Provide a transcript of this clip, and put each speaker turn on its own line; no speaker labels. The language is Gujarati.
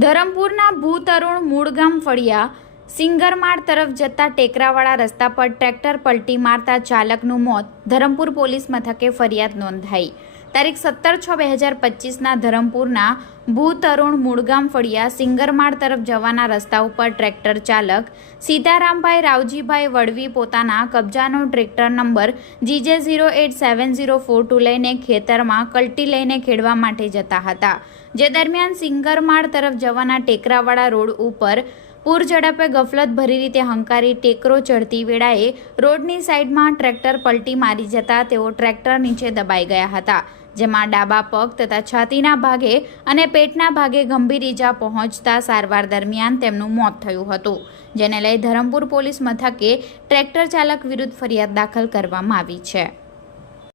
ધરમપુરના ભૂતરુણ મૂળગામ ફળિયા, સિંગરમાળ તરફ જતા ટેકરાવાળા રસ્તા પર ટ્રેક્ટર પલટી મારતા ચાલકનું મોત. ધરમપુર પોલીસ મથકે ફરિયાદ નોંધાઈ. તારીખ સત્તર છ બે હજાર પચીસના ધરમપુરના ભૂતરુણ મૂળગામ ફળિયા સિંગરમાળ તરફ જવાના રસ્તા ઉપર ટ્રેક્ટર ચાલક સીતારામભાઈ રાવજીભાઈ વડવી પોતાના કબજાનો tractor number G J zero eight seven zero four two લઈને ખેતરમાં કલ્ટી લઈને ખેડવા માટે જતા હતા. જે દરમિયાન સિંગરમાળ તરફ જવાના ટેકરાવાળા રોડ ઉપર પૂર ઝડપે ગફલત ભરી રીતે હંકારી ટેકરો ચડતી વેળાએ રોડની સાઈડમાં ટ્રેક્ટર પલટી મારી જતા તેઓ ટ્રેક્ટર નીચે દબાઈ ગયા હતા, જેમાં ડાબા પગ તથા છાતીના ભાગે અને પેટના ભાગે ગંભીર ઈજા પહોંચતા સારવાર દરમિયાન તેમનું મોત થયું હતું, જેને લઈ ધરમપુર પોલીસ મથકે ટ્રેક્ટર ચાલક વિરુદ્ધ ફરિયાદ દાખલ કરવામાં આવી છે.